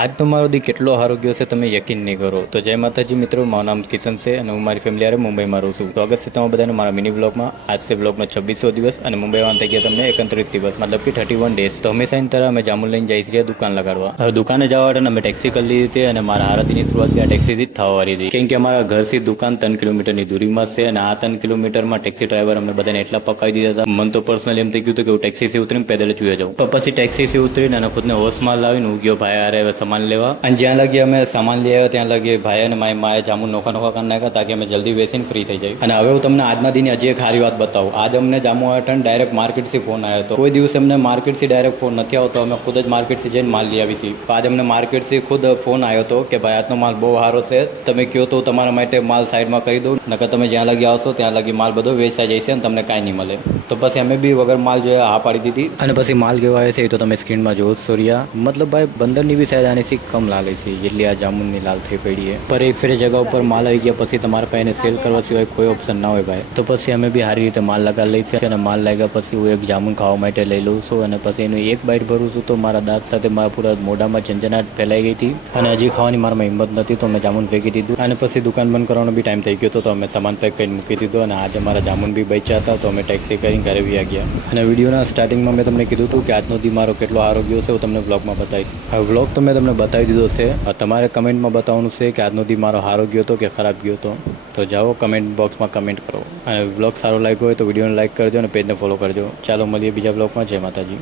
આજ તો મારો દી કેટલો સારો ગયો છે તમે યકીન નહીં કરો. તો જય માતાજી મિત્રો, મારું નામ કિશન છે અને હું મારી ફેમિલી હારે મુંબઈમાં રહું છું. સ્વાગત છે તમારા બધાને મારા મિની બ્લોગમાં. આજ છે બ્લોગનો 26સો દિવસ અને મુંબઈમાં થઈ ગયા તમને 31 દિવસ, મતલબ કે 31 ડેઝ. તો હંમેશા ની તરહ અમે જામુન લઈને જઈ છીએ દુકાન લગાડવા. હવે દુકાને જવા માટે અમે ટેક્સી કરી લીધી હતી અને મારા આરતીની શરૂઆત બી આ ટેક્સીથી જ થવા વાળી હતી. કેમ કે અમારા ઘરથી દુકાન 3 કિલોમીટરની દૂરીમાં છે અને આ 3 કિલોમીટરમાં ટેક્સી ડ્રાઈવર અમને બધાને એટલા પકાવી દીધા હતા. મને તો પર્સનલી એમ થઈ ગયું હતું કે હું ટેક્સીથી ઉતરીને પેદલ જ જાઉં. પણ પછી ટેક્સીથી ઉતરીને અને ખુદને હોશમાં લાવીને હું ગયો ભાઈ હારે સામાન લેવા. અને જ્યાં લગી અમે સામાન લઈ આવ્યા ત્યાં લગી ભાઈ અને મારી માએ જામુન નોખા નોખા કરી નાખ્યા તાકે અમે જલ્દી બેસીને ફ્રી થઈ જાય. અને હવે હું તમને આજના દિન હજી એક સારી વાત બતાવું. આજ અમને જામુ આવ્યા ડાયરેક્ટ માર્કેટથી ફોન આવ્યો હતો. કોઈ દિવસ અમને માર્કેટથી ડાયરેક્ટ ફોન નથી આવતો. અમે ખુદ જ માર્કેટથી જઈને માલ લઈ આવી છીએ. આજ અમને માર્કેટથી ખુદ ફોન આવ્યો હતો કે ભાઈ આજનો માલ બહુ સારો છે, તમે કહો તો તમારા માટે માલ સાઈડમાં કરી દઉં, નકર તમે જ્યાં લગી આવશો ત્યાં લગી માલ બધો વેચાઈ જાય છે અને તમને કાંઈ નહીં મળે. તો પછી અમે બી વગર માલ જોયા હા પાડી દીધી. અને પછી માલ કેવો આવે છે એ તો તમે સ્ક્રીનમાં જોવો જ છો રહ્યા. મતલબ ભાઈ બંદરની બી સાઈડ આની સી કમ લાગે છે જેટલી આ જામુનની લાલ થઈ પડી છે. પર એક ફેરે જગા ઉપર માલ આવી ગયા પછી તમારા પાસે એને સેલ કરવા સિવાય કોઈ ઓપ્શન ના હોય ભાઈ. તો પછી અમે બી સારી રીતે માલ લગાવી લઈ છે અને માલ લાગ્યા પછી હું એક જામુન ખાવા માટે લઈ લઉં છું અને પછી એનું એક બાઈટ ભરું છું તો મારા દાંત સાથે મારા પૂરા મોઢામાં ઝંઝનાટ ફેલાઈ ગઈ હતી અને હજી ખાવાની મારામાં હિંમત નથી તો મેં જામુન ફેંકી દીધું. અને પછી દુકાન બંધ કરવાનો બી ટાઈમ થઈ ગયો હતો તો અમે સામાન પેક કરીને મૂકી દીધો અને આજે મારા જામુન બી બચ્યા હતા તો અમે ટેક્સી કરીને ઘરે બી આ ગયા. અને વિડીયોના સ્ટાર્ટિંગમાં મેં તમને કીધું હતું કે આજનો દી મારો કેટલો આરોગ્ય છે હું તમને બ્લોગમાં બતાવીશ. હવે વ્લોગ તો મેં તમને બતાવી દીધો છે. તમારે કમેન્ટમાં બતાવવાનું છે કે આજનો દી મારો સારો ગયો હતો કે ખરાબ ગયો હતો. તો જાઓ કમેન્ટ બોક્સમાં કમેન્ટ કરો અને બ્લોગ સારો લાગ્યો હોય તો વિડીયોને લાઇક કરજો અને પેજને ફોલો કરજો. ચાલો મળીએ બીજા બ્લોગમાં. જય માતાજી.